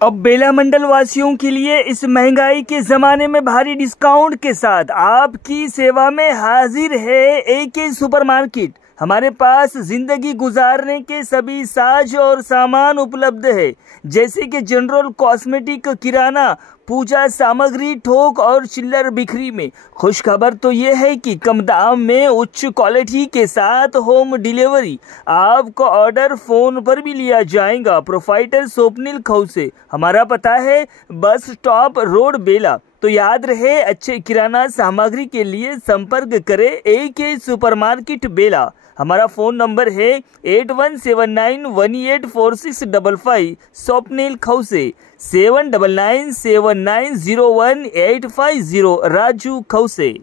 अब बेला मंडल वासियों के लिए इस महंगाई के जमाने में भारी डिस्काउंट के साथ आपकी सेवा में हाजिर है एके सुपरमार्केट। हमारे पास जिंदगी गुजारने के सभी साज और सामान उपलब्ध है, जैसे कि जनरल कॉस्मेटिक, किराना, पूजा सामग्री, थोक और चिल्लर बिक्री में। खुश खबर तो ये है कि कम दाम में उच्च क्वालिटी के साथ होम डिलीवरी। आपका ऑर्डर फोन पर भी लिया जाएगा। प्रोफाइटर स्वप्निल खौसे, हमारा पता है बस स्टॉप रोड बेला। तो याद रहे, अच्छे किराना सामग्री के लिए संपर्क करें एके सुपरमार्केट बेला। हमारा फ़ोन नंबर है 8179184655। स्वप्निल खौसे 7997901850। राजू खौसे।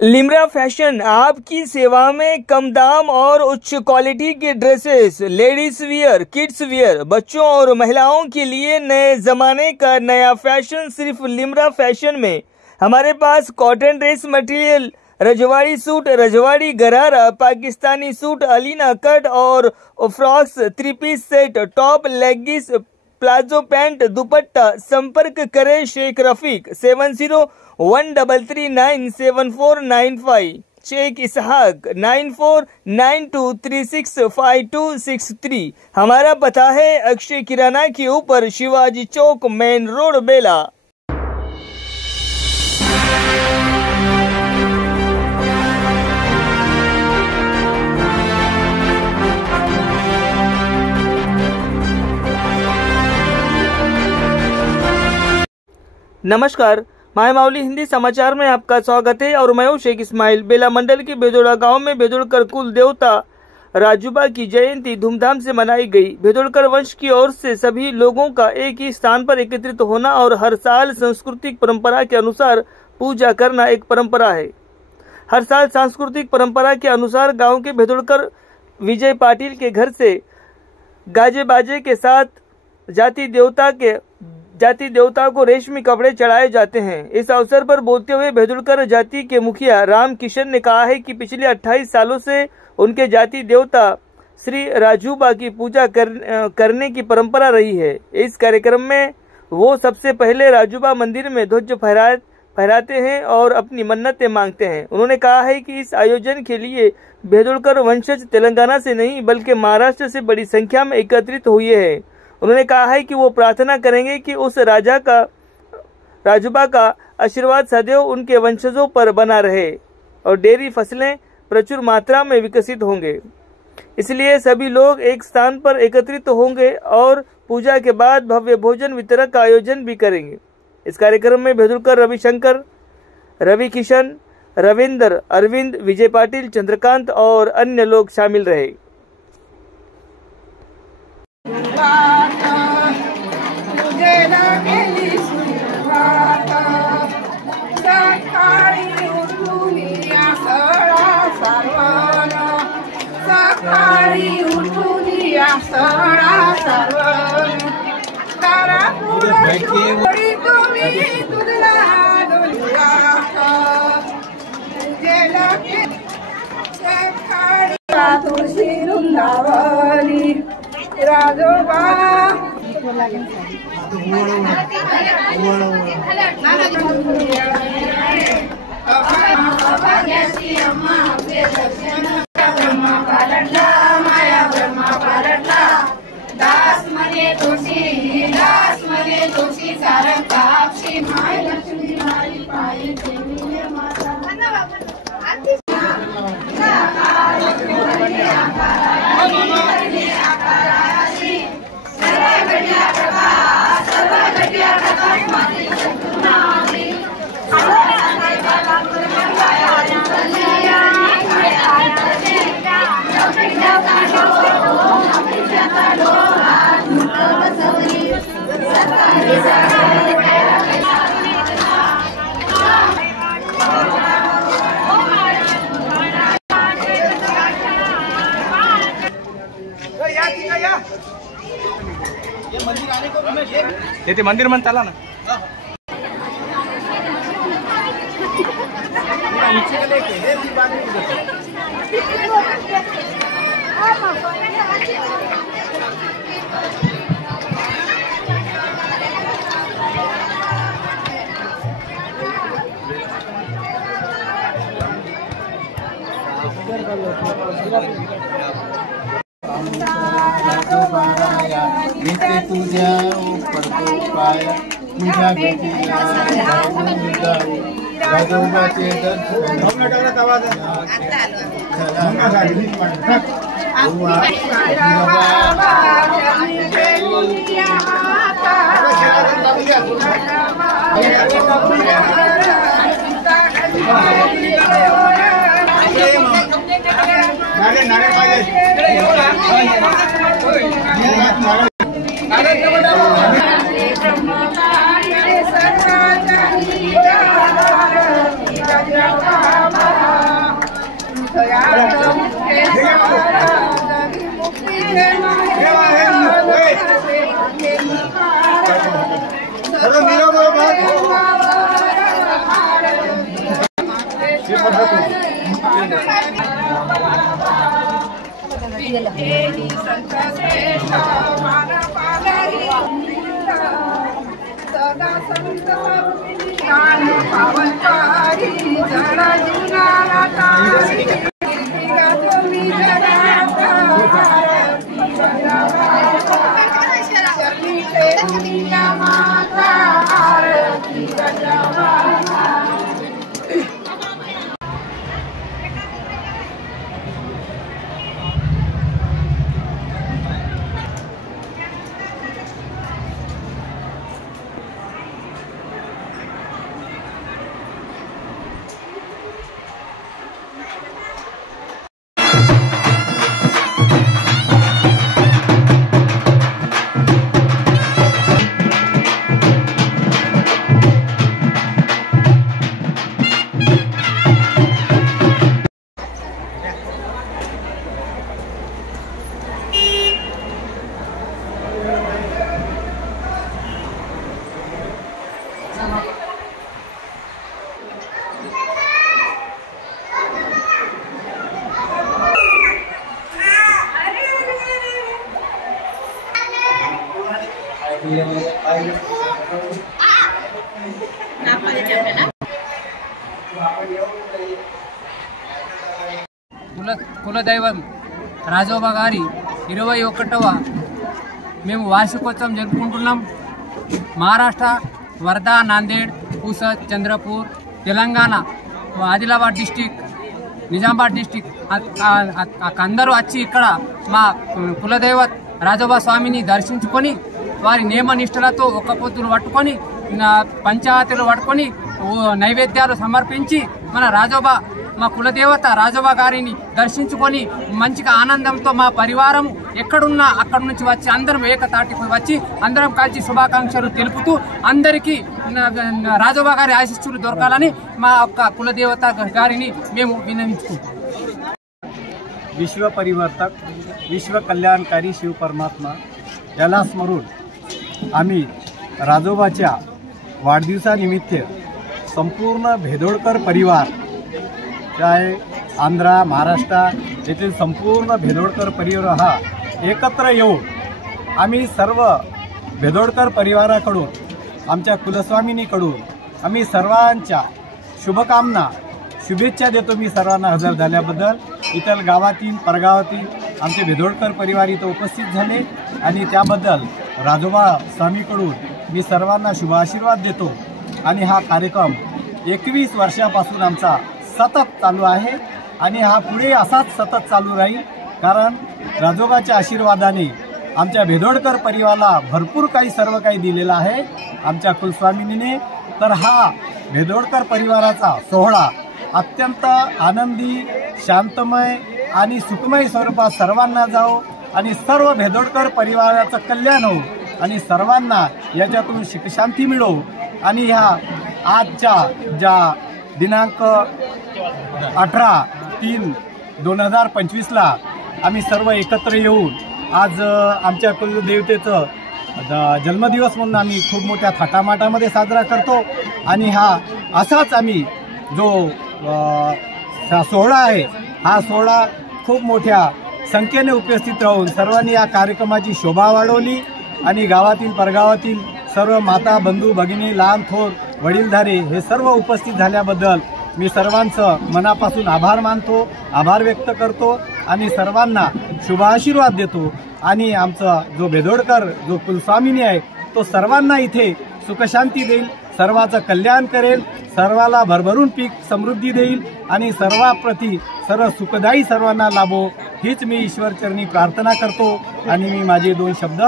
लिम्रा फैशन आपकी सेवा में कम दाम और उच्च क्वालिटी के dresses, ladies wear, kids wear, बच्चों और महिलाओं के लिए नए जमाने का नया फैशन सिर्फ लिम्रा फैशन में। हमारे पास कॉटन ड्रेस मटेरियल, रजवाड़ी सूट, रजवाड़ी गरारा, पाकिस्तानी सूट, अलीना कट और frocks, 3 piece set, top, leggings, palazzo pant, dupatta. संपर्क करें शेख रफीक 7013397495। शेख इसहाक 9492365263। हमारा पता है अक्षय किराना के ऊपर, शिवाजी चौक, मेन रोड, बेला। नमस्कार, माय माउली हिंदी समाचार में आपका स्वागत है और मैं हूं शेख इस्माइल। बेला मंडल के बेदोड़ा गांव में बेदोड़कर कुल देवता राजूबा की जयंती धूमधाम से मनाई गई। बेदोड़कर वंश की ओर से सभी लोगों का एक ही स्थान पर एकत्रित होना और हर साल सांस्कृतिक परंपरा के अनुसार पूजा करना एक परंपरा है। हर साल सांस्कृतिक परंपरा के अनुसार गाँव के बेदोड़कर विजय पाटिल के घर से गाजे बाजे के साथ जाति देवता को रेशमी कपड़े चढ़ाए जाते हैं। इस अवसर पर बोलते हुए बेदुड़कर जाति के मुखिया राम किशन ने कहा है कि पिछले 28 सालों से उनके जाति देवता श्री राजूबा की पूजा करने की परंपरा रही है। इस कार्यक्रम में वो सबसे पहले राजूबा मंदिर में ध्वज फहराते हैं और अपनी मन्नतें मांगते हैं। उन्होंने कहा है कि इस आयोजन के लिए बेदुड़कर वंशज तेलंगाना से नहीं बल्कि महाराष्ट्र से बड़ी संख्या में एकत्रित हुए हैं। उन्होंने कहा है कि वो प्रार्थना करेंगे कि उस राजूबा का आशीर्वाद सदैव उनके वंशजों पर बना रहे और डेयरी फसलें प्रचुर मात्रा में विकसित होंगे। इसलिए सभी लोग एक स्थान पर एकत्रित होंगे और पूजा के बाद भव्य भोजन वितरण का आयोजन भी करेंगे। इस कार्यक्रम में बेदुड़कर रविशंकर, रवि किशन, रविंदर, अरविंद, विजय पाटिल, चंद्रकांत और अन्य लोग शामिल रहे। ते मंदिर मन चला ना। नित्य तुझ्या पडतो पाय तुझ्या भेटीला राघोबाचे కులదైవం రాజోబా గారి 21వ మేము వార్షికోత్సవం జరుపుకుంటున్నాం. మహారాష్ట్ర వర్ధా, నాందేడ్, పూసత్, చంద్రపూర్, తెలంగాణ, ఆదిలాబాద్ డిస్టిక్, నిజామాబాద్ డిస్టిక్ అందరూ వచ్చి ఇక్కడ మా కులదైవత్ రాజోబా స్వామిని దర్శించుకొని వారి నియమ నిష్టలతో ఒక్క పొద్దులు పట్టుకొని పంచాయతీలు పట్టుకొని నైవేద్యాలు సమర్పించి మన రాజోబా మా కులదేవత రాజోబా గారిని దర్శించుకొని మంచిగా ఆనందంతో మా పరివారం ఎక్కడున్నా అక్కడి నుంచి వచ్చి అందరం ఏకతాటికి వచ్చి అందరం కలిసి శుభాకాంక్షలు తెలుపుతూ అందరికీ రాజోబా గారి ఆశీస్సులు దొరకాలని మా యొక్క కులదేవత గారిని మేము విన్నవించుకుంటాం. विश्व परिवर्तक, विश्व कल्याणकारी शिव परमात्मा याला स्मरून आम्ही राजोबाच्या वाढदिवसानिमित्त संपूर्ण भेदोडकर परिवार, चाहे आंध्रा, महाराष्ट्र येथील संपूर्ण भेदोडकर परिवार हा एकत्र येऊन आम्ही सर्व भेदोडकर परिवाराकडून आमच्या कुलस्वामिनीकडून आम्ही सर्वांच्या शुभकामना शुभेच्छा देतो. मी सर्वांना हजर झाल्याबद्दल. इतर गावातील परगावातील आमचे भेदोडकर परिवार इथं उपस्थित झाले आणि त्याबद्दल राजोबा स्वामीकडून मी सर्वांना शुभ आशीर्वाद देतो. आणि हा कार्यक्रम 21 वर्षापासून आमचा सतत चालू आहे आणि हा पुढे असाच सतत चालू राहील. कारण राजोबाच्या आशीर्वादाने आमच्या भेदोडकर परिवाराला भरपूर काही सर्व काही दिलेलं आहे आमच्या कुलस्वामिनीने. तर हा भेदोडकर परिवाराचा सोहळा अत्यंत आनंदी, शांतमय आणि सुखमय स्वरूपात सर्वांना जाओ आणि सर्व भेदोडकर परिवाराचं कल्याण हो आणि सर्वांना याच्यातून सुखशांती मिळो. आणि ह्या आजच्या ज्या दिनांक 18/3/2025ला आम्ही सर्व एकत्र येऊन आज आमच्या कुलदेवतेचं जन्मदिवस म्हणून आम्ही खूप मोठ्या थाटामाटामध्ये साजरा करतो. आणि हा असाच आम्ही जो सोहळा आहे हा सोहळा खूप मोठ्या संख्येने उपस्थित राहून सर्वांनी या कार्यक्रमाची शोभा वाढवली. आणि गावातील परगावातील सर्व माता, बंधू, भगिनी, लहान थोर, वडीलधारे हे सर्व उपस्थित झाल्याबद्दल मी सर्वांचं मनापासून आभार मानतो, आभार व्यक्त करतो. आणि सर्वांना शुभाशीर्वाद देतो आणि आमचा जो भेदोडकर जो कुलस्वामिनी आहे तो सर्वांना इथे सुखशांती देईल, सर्वांचं कल्याण करेल, सर्वाला भरभरून पीक समृद्धी देईल आणि सर्वाप्रती सर्व सुखदायी सर्वांना लाभो हीच मी ईश्वरचरणी प्रार्थना करतो आणि मी माझे 2 शब्द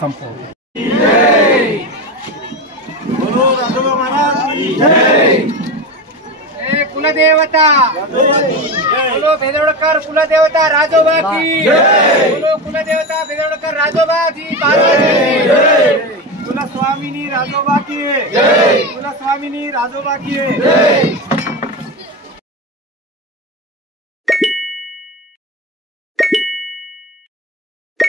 संपवतो. कुलदेवता बोलो भेदोडकर कुलदेवता राजोबा की बोलो कुलदेवता भेदोडकर राजोबा की कुलस्वामिनी राजोबा की कुलस्वामिनी राजोबा की